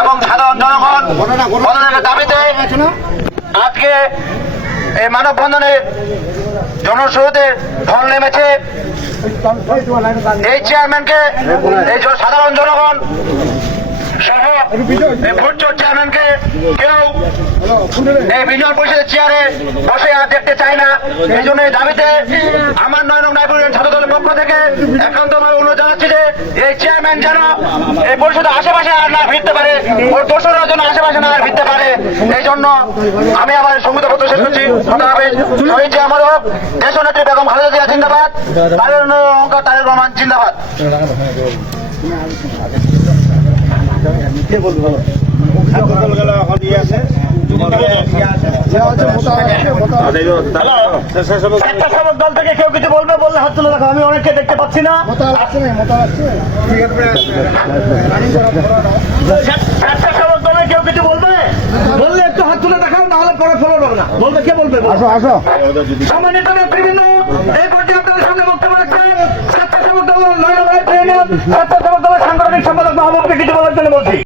এবং সাধারণ জনগণ দাবিতে আজকে এই মানববন্ধনে জনস্রোতে ঢল নেমেছে। এই চেয়ারম্যানকে এই সাধারণ জনগণ সহ চেয়ারম্যানকে কেউ এই বিজয় চেয়ারে বসে আর দেখতে চায় না। এই জন্য দাবিতে আমার নয় নং নাইপুর ছাত্র দলের পক্ষ থেকে একান্তভাবে এই চেয়ারম্যান যেন এই পরিষদের আশেপাশে আর না ফিরতে পারে, ওর দোষরা যেন আশেপাশে না ফিরতে পারে এই জন্য আমি আমার সংগীত পত্র শেষ করছি। শহীদ আমার হোক দেশনেত্রী বেগম খালেদা জিয়া জিন্দাবাদ, তারেক অঙ্কার তারেক রহমান জিন্দাবাদ। স্বেচ্ছাসেবক দল থেকে কেউ কিছু বলবে বললে হাত তুলে রাখো। আমি অনেককে দেখতে পাচ্ছি না। স্বেচ্ছাসেবক দলে কেউ কিছু বলবে বললে একটু হাত তুলে দেখাও নাহলে পরে ফলো হবে না। বলবে কে বলবে আসো আসো। সম্মানিত নেতৃবৃন্দ এই পর্যায়ে আপনাদের সামনে বক্তব্য রাখছেন স্বেচ্ছাসেবক দল নয় স্বেচ্ছাসেবক দলের সাংগঠনিক সম্পাদক মাহবুবকে কিছু বলার জন্য বলছি।